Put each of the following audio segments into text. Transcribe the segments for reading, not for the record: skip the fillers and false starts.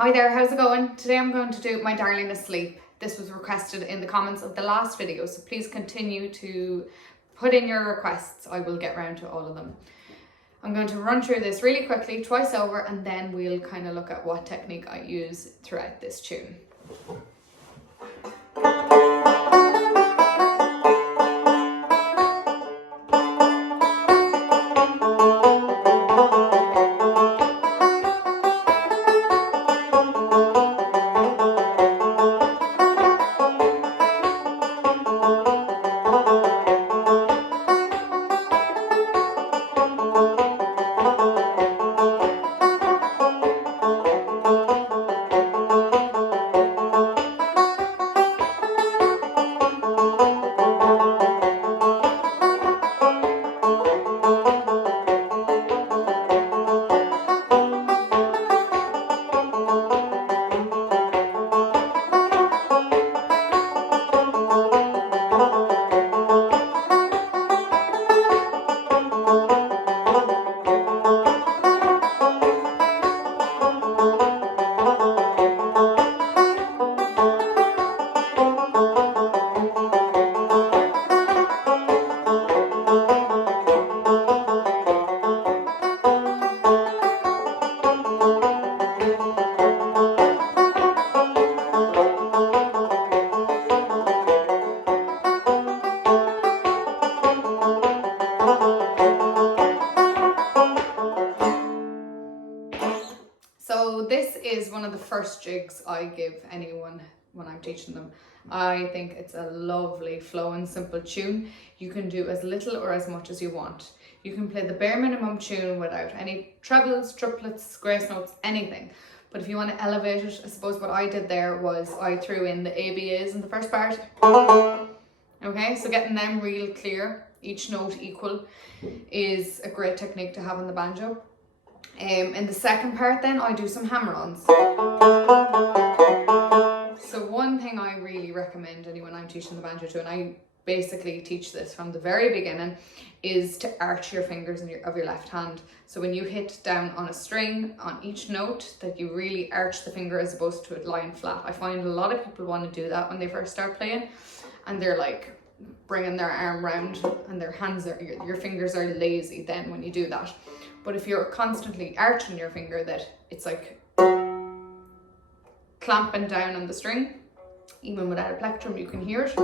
Hi there, how's it going? Today I'm going to do My Darling Asleep. This was requested in the comments of the last video, so please continue to put in your requests. I will get round to all of them. I'm going to run through this really quickly, twice over, and then we'll kind of look at what technique I use throughout this tune. So this is one of the first jigs I give anyone when I'm teaching them. I think it's a lovely, flowing, simple tune. You can do as little or as much as you want. You can play the bare minimum tune without any trebles, triplets, grace notes, anything. But if you want to elevate it, I suppose what I did there was I threw in the ABAs in the first part. Okay, so getting them real clear, each note equal, is a great technique to have on the banjo. In the second part then, I do some hammer-ons. So one thing I really recommend anyone I'm teaching the banjo to, and I basically teach this from the very beginning, is to arch your fingers of your left hand. So when you hit down on a string, on each note, that you really arch the finger as opposed to it lying flat. I find a lot of people want to do that when they first start playing, and they're like bringing their arm round and their hands are, your fingers are lazy then when you do that. But if you're constantly arching your finger, that it's like clamping down on the string, even without a plectrum you can hear it.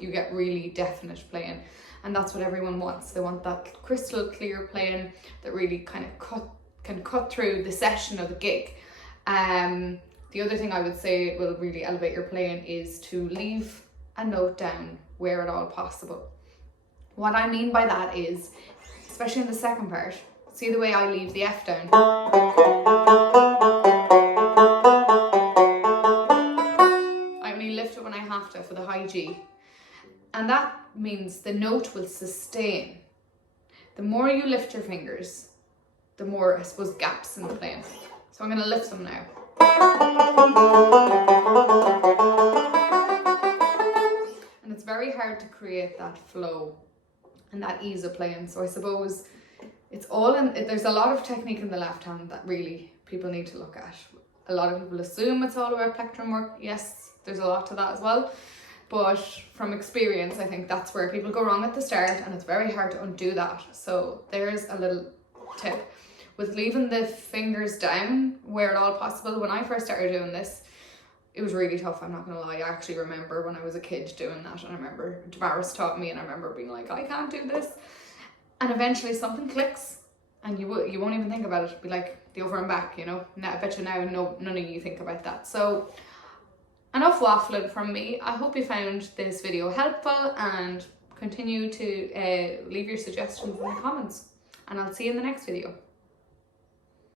You get really definite playing, and that's what everyone wants. They want that crystal clear playing that really kind of can cut through the session of the gig. The other thing I would say will really elevate your playing is to leave a note down where at all possible. What I mean by that is, especially in the second part, see the way I leave the F down? I only lift it when I have to for the high G. And that means the note will sustain. The more you lift your fingers, the more, I suppose, gaps in the playing. So I'm going to lift them now. And it's very hard to create that flow and that ease of playing. So I suppose it's all in, there's a lot of technique in the left hand that really people need to look at. A lot of people assume it's all about plectrum work. Yes, there's a lot to that as well. But from experience, I think that's where people go wrong at the start, and it's very hard to undo that. So there's a little tip. With leaving the fingers down where at all possible, when I first started doing this, it was really tough, I'm not gonna lie. I actually remember when I was a kid doing that, and I remember Damaris taught me, and I remember being like, I can't do this. And eventually something clicks, and you won't even think about it. It'll be like the over and back, you know. Now, I bet you now none of you think about that. So enough waffling from me. I hope you found this video helpful, and continue to leave your suggestions in the comments, and I'll see you in the next video.